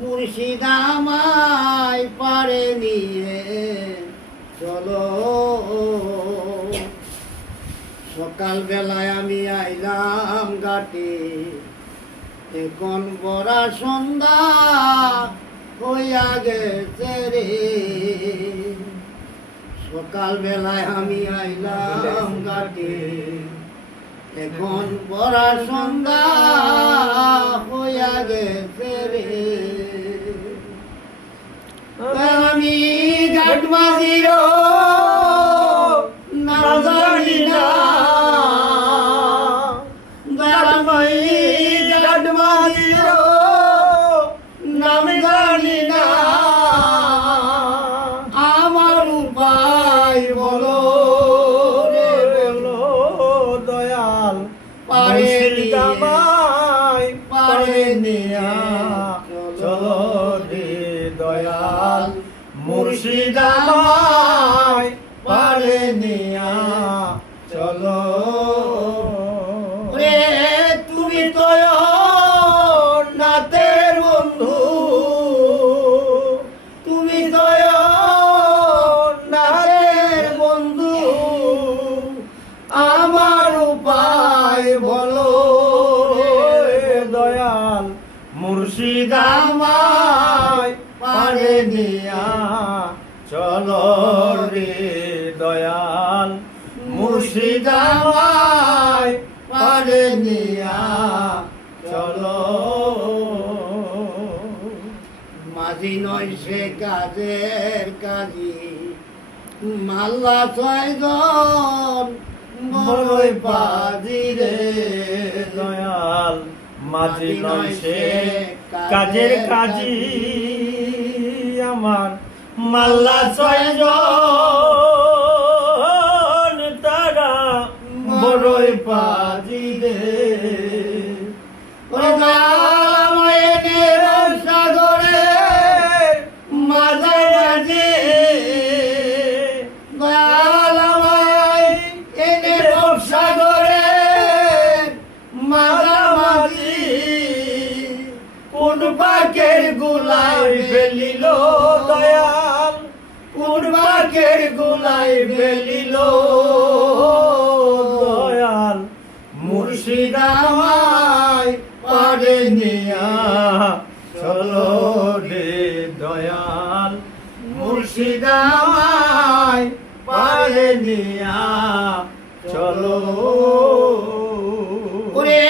মুর্শিদ আমায় পারে নিয়ে চলো। সকাল বেলায় আমি আইলাম ঘাটে, এখন বড়া সন্ধ্যা হইয়া গেছে রে। সকাল বেলায় আমি আইলাম ঘাটে, এখন বড়া সন্ধ্যা হইয়া গেছে রে। আমি ঘাট মাঝির নাম জানি না, ঘাট মাঝির নাম জানি না। আমার উপায় বলো রে বলো দয়াল পারে দামাই পারে নিয়া চলো রে দয়াল মুর্শিদ আমায় পারে নিয়া চলো রে। তুমি তো নাতের বন্ধু, তুমি তো নাতের বন্ধু। আমার উপায় বলো রে দয়াল মুর্শিদ আমায় পারে নিয়া চলো রে দয়াল মুর্শিদ আমায় পারে নিয়া চলো। মাঝি নয় সে কাজের কাজী, মাল্লা ছয়জন বড়ই পাজি রে। দয়াল মাঝি নয় সে কাজের কাজী, আমার মাল্লা ছয়জন তারা বড়ই পাজি রে। ওরে দয়াল সাগরের মাঝামাঝি, দয়াল আমায় এনে সাগরের মাঝামাঝি। কোন বাকের গুলাই ফেলিল দয়াল, কোন বাকের গুলাই ফেলিল দয়াল মুর্শিদ আমায় পারে নিয়া চলো রে দয়াল মুর্শিদ আমায় পারে নিয়া চলো। ওরে